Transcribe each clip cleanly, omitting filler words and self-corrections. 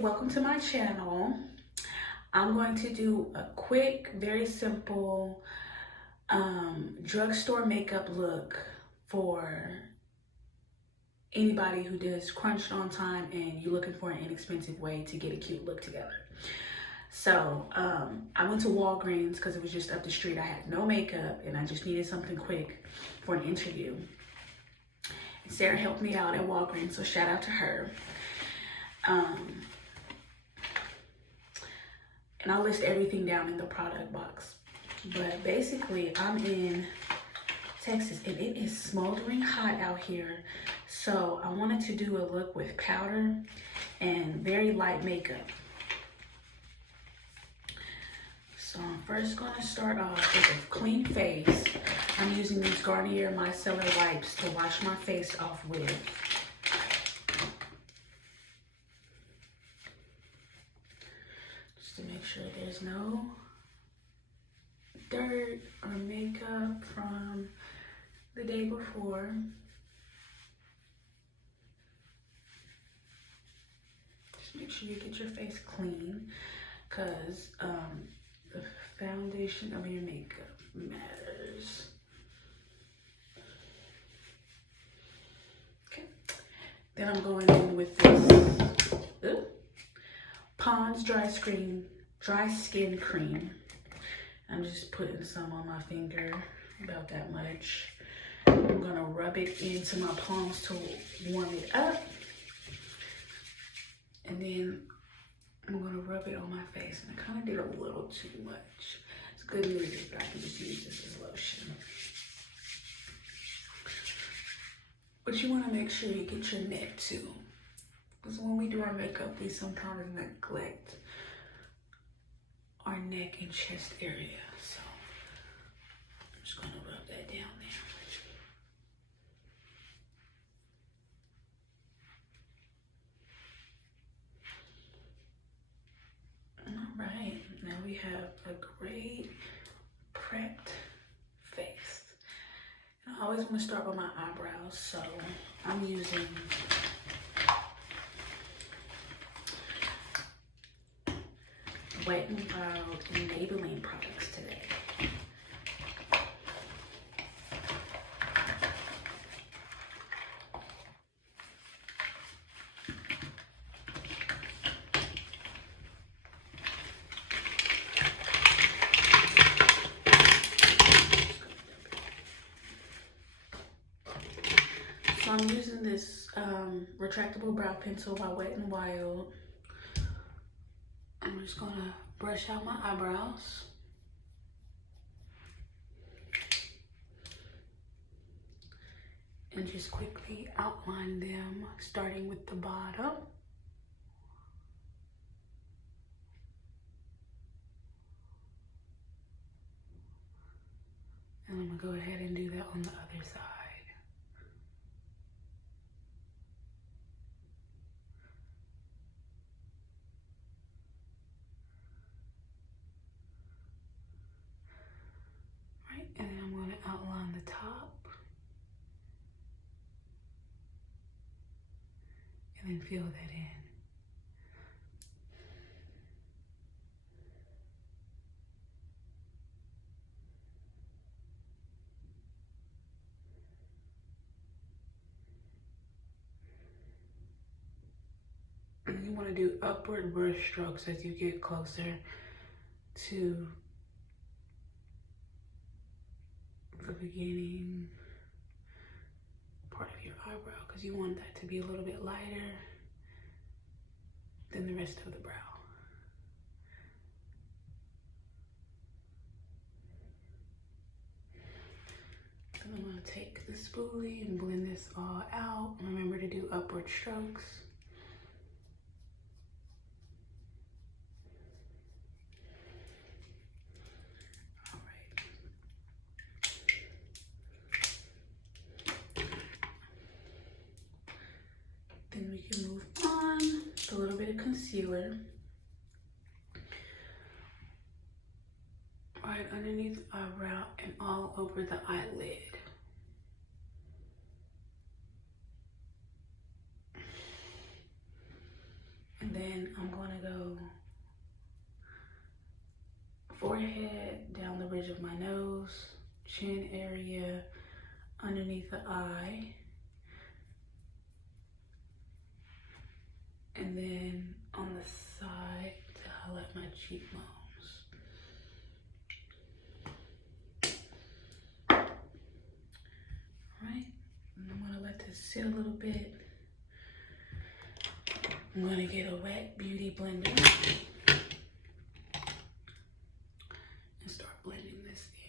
welcome to my channel. I'm going to do a quick, very simple drugstore makeup look for anybody who does crunch on time and you're looking for an inexpensive way to get a cute look together. So I went to Walgreens because it was just up the street. I had no makeup and I just needed something quick for an interview. And Sarah helped me out at Walgreens, so shout out to her. And I'll list everything down in the product box. But basically, I'm in Texas and it is smoldering hot out here. So I wanted to do a look with powder and very light makeup. So I'm first gonna start off with a clean face. I'm using these Garnier micellar wipes to wash my face off with. To make sure there's no dirt or makeup from the day before. Just make sure you get your face clean because the foundation of your makeup matters. Okay, then I'm going in with this Pond's dry skin cream. I'm just putting some on my finger, about that much. I'm gonna rub it into my palms to warm it up. And then I'm gonna rub it on my face. And I kind of did a little too much. It's good news that I can just use this as lotion. But you wanna make sure you get your neck too. Because when we do our makeup, we sometimes neglect our neck and chest area. So I'm just gonna rub that down there. All right, now we have a great prepped face. And I always want to start with my eyebrows, so I'm using Wet n Wild and Maybelline products today. So I'm using this retractable brow pencil by Wet n Wild. I'm just gonna brush out my eyebrows. And just quickly outline them, starting with the bottom. And I'm gonna go ahead and do that on the other side. And then I'm going to outline the top and then fill that in. And you want to do upward brush strokes as you get closer to the beginning part of your eyebrow, because you want that to be a little bit lighter than the rest of the brow. Then I'm going to take the spoolie and blend this all out. Remember to do upward strokes. Then we can move on with a little bit of concealer. Right underneath the eyebrow and all over the eyelid. And then I'm gonna go forehead, down the ridge of my nose, chin area, underneath the eye, and then on the side to highlight my cheekbones. Alright, and I'm gonna let this sit a little bit. I'm gonna get a wet beauty blender and start blending this in.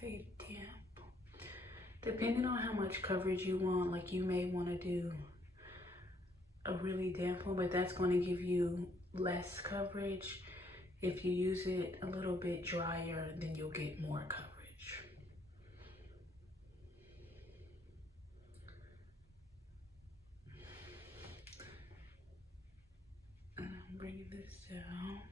Say damp. Depending on how much coverage you want, like you may want to do a really damp one, but that's going to give you less coverage. If you use it a little bit drier, then you'll get more coverage. And I'm bringing this down.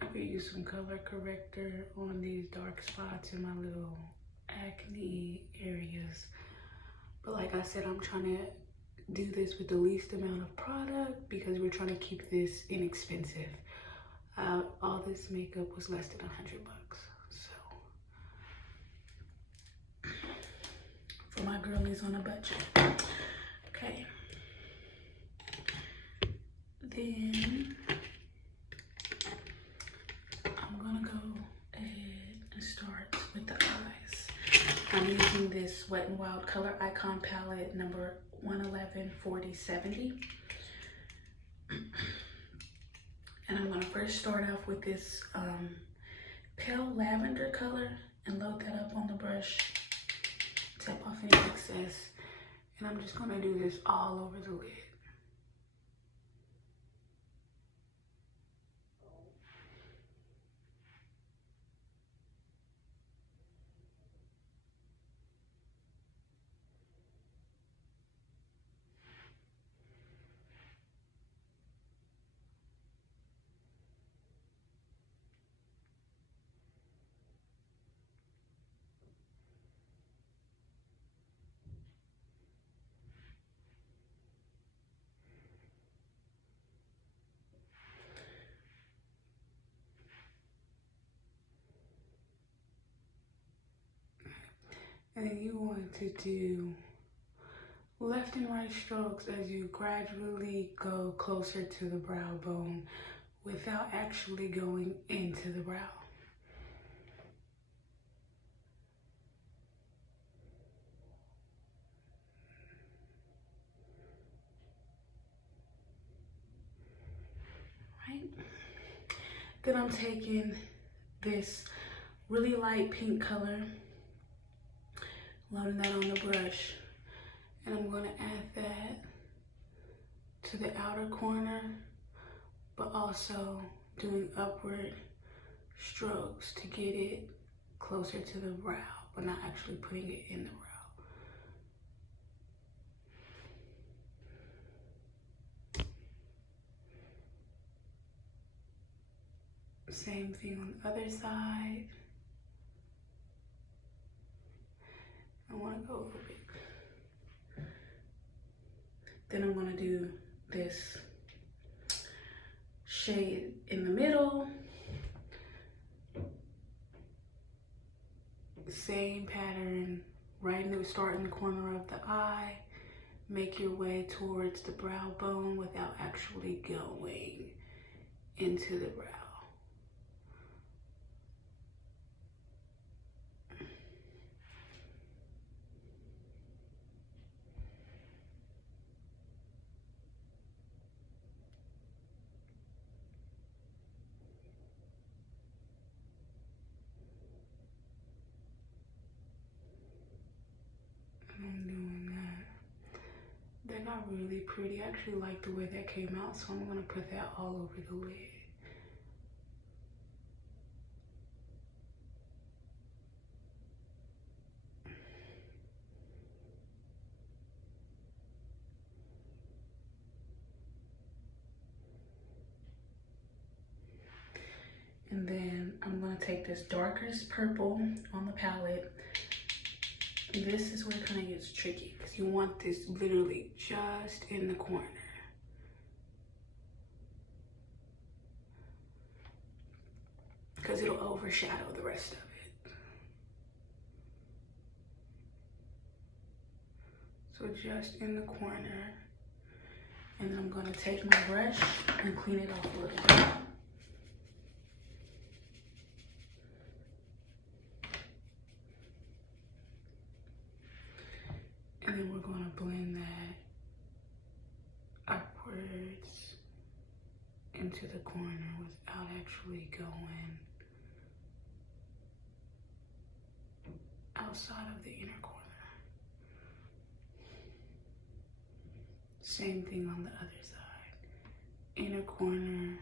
I could use some color corrector on these dark spots in my little acne areas. But like I said, I'm trying to do this with the least amount of product because we're trying to keep this inexpensive. All this makeup was less than $100. So, for my girlies on a budget. Okay. Then I'm gonna go ahead and start with the eyes. I'm using this Wet n Wild Color Icon palette number 1114070. And I'm gonna first start off with this pale lavender color and load that up on the brush, tap off any excess, and I'm just gonna do this all over the lid. And then you want to do left and right strokes as you gradually go closer to the brow bone without actually going into the brow. Right? Then I'm taking this really light pink color, loading that on the brush, and I'm going to add that to the outer corner, but also doing upward strokes to get it closer to the brow, but not actually putting it in the brow. Same thing on the other side. I want to go a little bit. Then I'm going to do this shade in the middle. Same pattern, right in the start in the corner of the eye. Make your way towards the brow bone without actually going into the brow. really pretty. I actually like the way that came out, so I'm gonna put that all over the lid. And then I'm gonna take this darkest purple on the palette. This is where it kind of gets tricky because you want this literally just in the corner. Because it'll overshadow the rest of it. So just in the corner. And then I'm gonna take my brush and clean it off a little bit. And then we're gonna blend that upwards into the corner without actually going outside of the inner corner. Same thing on the other side. Inner corner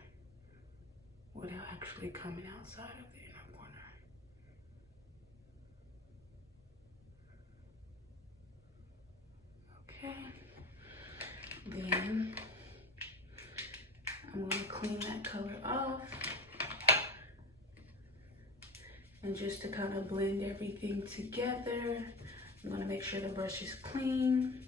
without actually coming outside of the inner corner. Okay. Then I'm gonna clean that color off. And just to kind of blend everything together, I'm gonna make sure the brush is clean.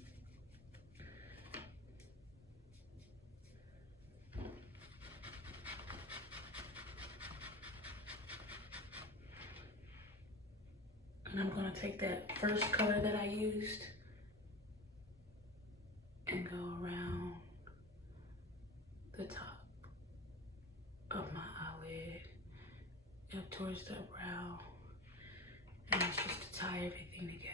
And I'm gonna take that first color that I used and go around the top of my eyelid, up towards the brow, and it's just to tie everything together.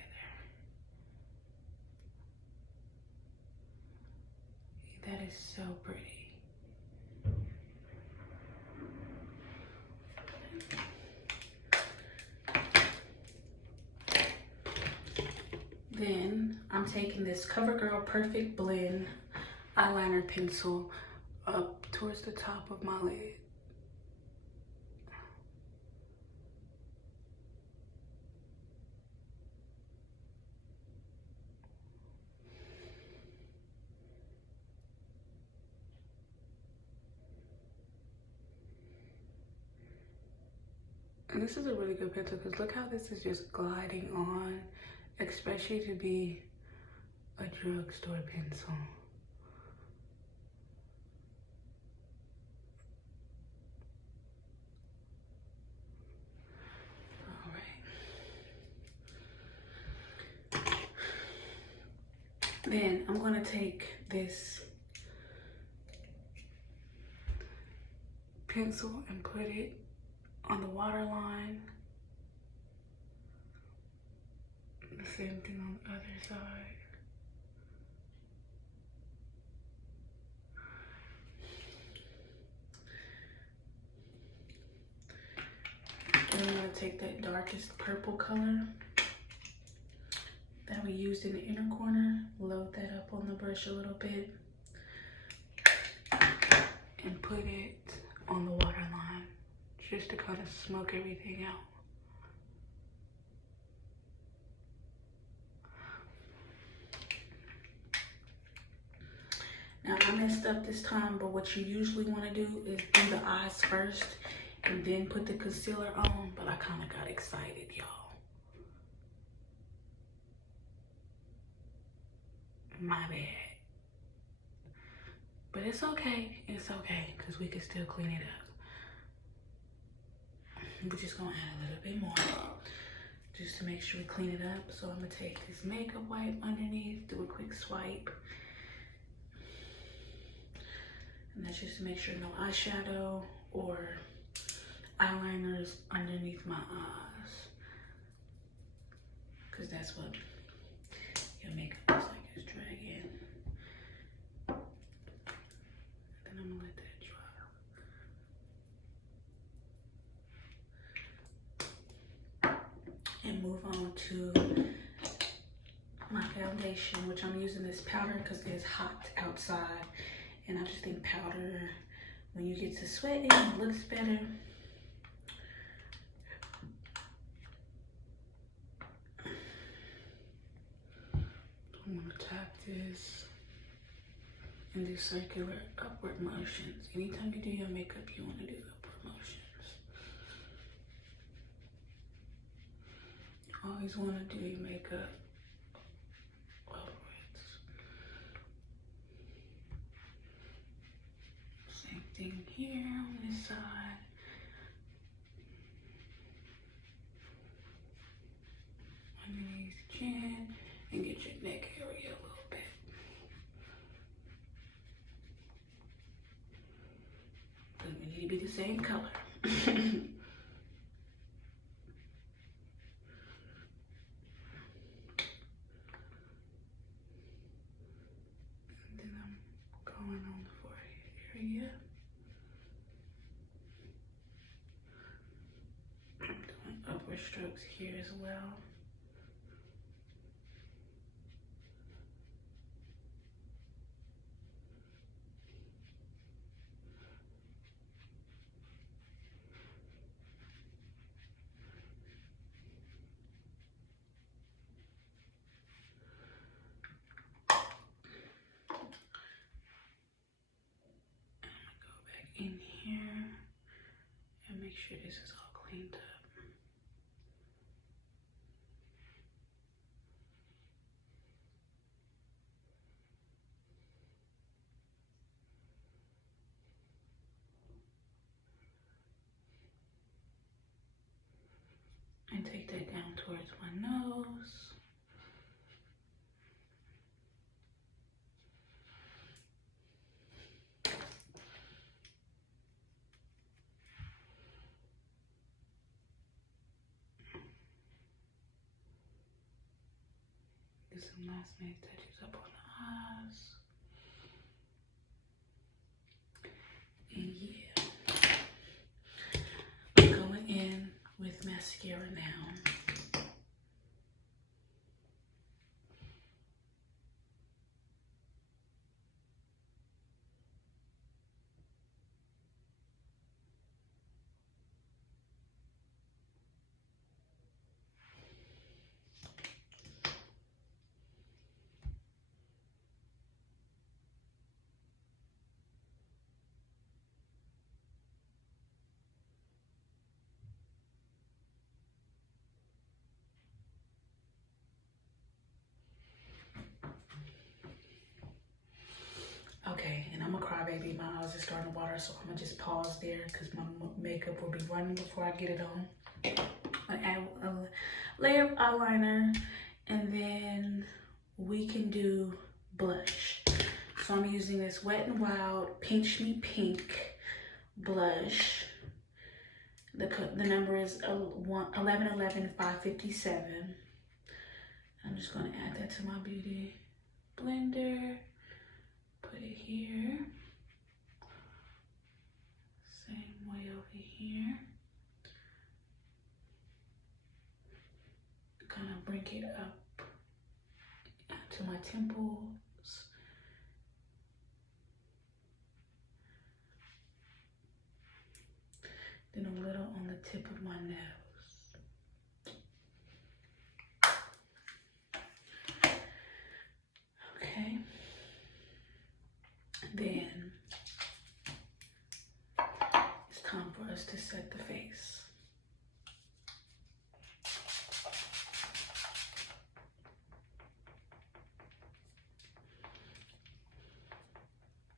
That is so pretty. Then I'm taking this Covergirl Perfect Blend eyeliner pencil up towards the top of my lid. And this is a really good pencil because look how this is just gliding on, especially to be a drugstore pencil. All right. Then I'm gonna take this pencil and put it on the waterline. The same thing on the other side. And I'm gonna take that darkest purple color that we used in the inner corner, load that up on the brush a little bit, and put it on the waterline, just to kind of smoke everything out. Now I messed up this time, but what you usually want to do is do the eyes first and then put the concealer on, but I kind of got excited, y'all. My bad. But it's okay, because we can still clean it up. We're just gonna add a little bit more, just to make sure we clean it up. So I'm gonna take this makeup wipe underneath, do a quick swipe. And that's just to make sure no eyeshadow or eyeliners underneath my eyes, because that's what your makeup looks like, it's dragging. Then I'm gonna let that dry. And move on to my foundation, which I'm using this powder because it's hot outside. And I just think powder, when you get to sweating, it looks better. I'm gonna tap this and do circular upward motions. Anytime you do your makeup, you wanna do upward motions. Always wanna do your makeup upwards. Same thing here on this side. Underneath the chin and get your neck area a little bit. We need to be the same color. And then I'm going on the forehead area. I'm doing upward strokes here as well. In here and make sure this is all cleaned up. And take that down towards my nose. Do some nice touches up on the eyes. And yeah, I'm going in with mascara now. Okay, and I'm a crybaby. My eyes are starting to water, so I'm gonna just pause there because my makeup will be running before I get it on. I add a layer of eyeliner, and then we can do blush. So I'm using this Wet n Wild Pinch Me Pink blush. The number is 1111-557. I'm just gonna add that to my beauty blender. Put it here. Same way over here. Kind of bring it up to my temples. Then a little on the tip of my nose. Okay. Then it's time for us to set the face.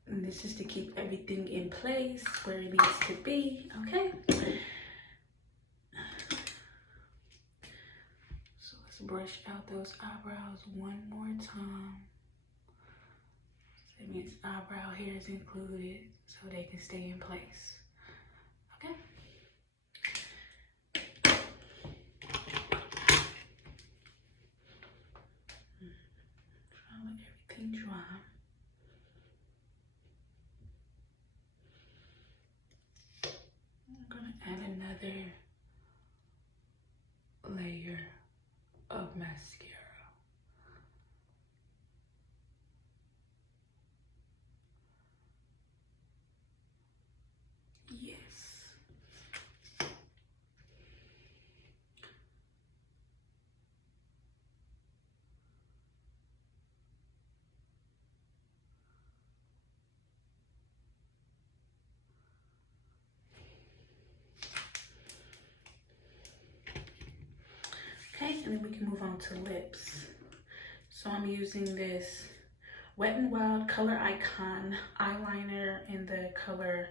And this is to keep everything in place where it needs to be, okay? So let's brush out those eyebrows one more time. That means eyebrow hairs included so they can stay in place, okay? Try to let everything dry. I'm gonna add another layer of mascara. Okay, and then we can move on to lips. So I'm using this Wet n Wild Color Icon eyeliner in the color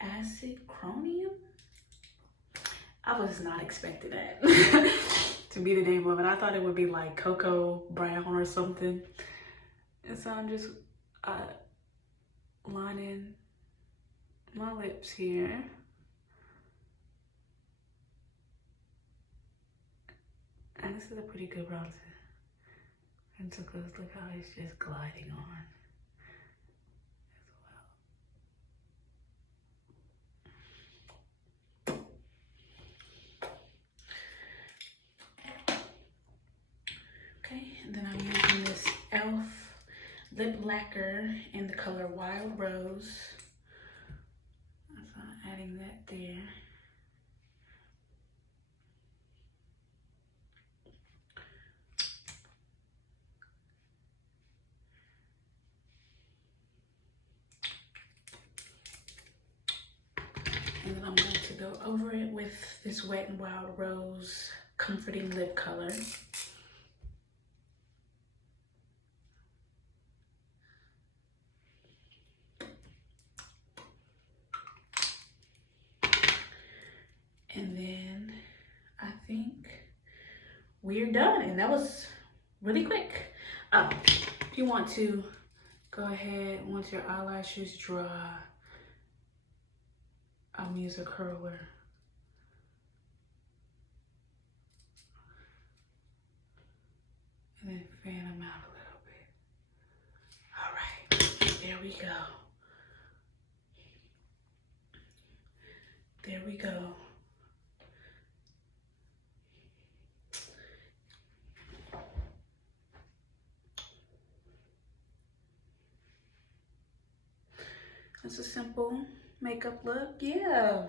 Acid Chromium. I was not expecting that to be the name of it. I thought it would be like Cocoa Brown or something. And so I'm just lining my lips here. And this is a pretty good bronzer. And so close, look how it's just gliding on as well. Okay, and then I'm using this e.l.f. lip lacquer in the color Wild Rose. So I'm adding that there. And then I'm going to go over it with this Wet n Wild Rose Comforting Lip Color. And then I think we're done. And that was really quick. If you want to go ahead, once your eyelashes dry, I'm use a curler. And then fan them out a little bit. All right, there we go. There we go. It's a simple makeup look, yeah.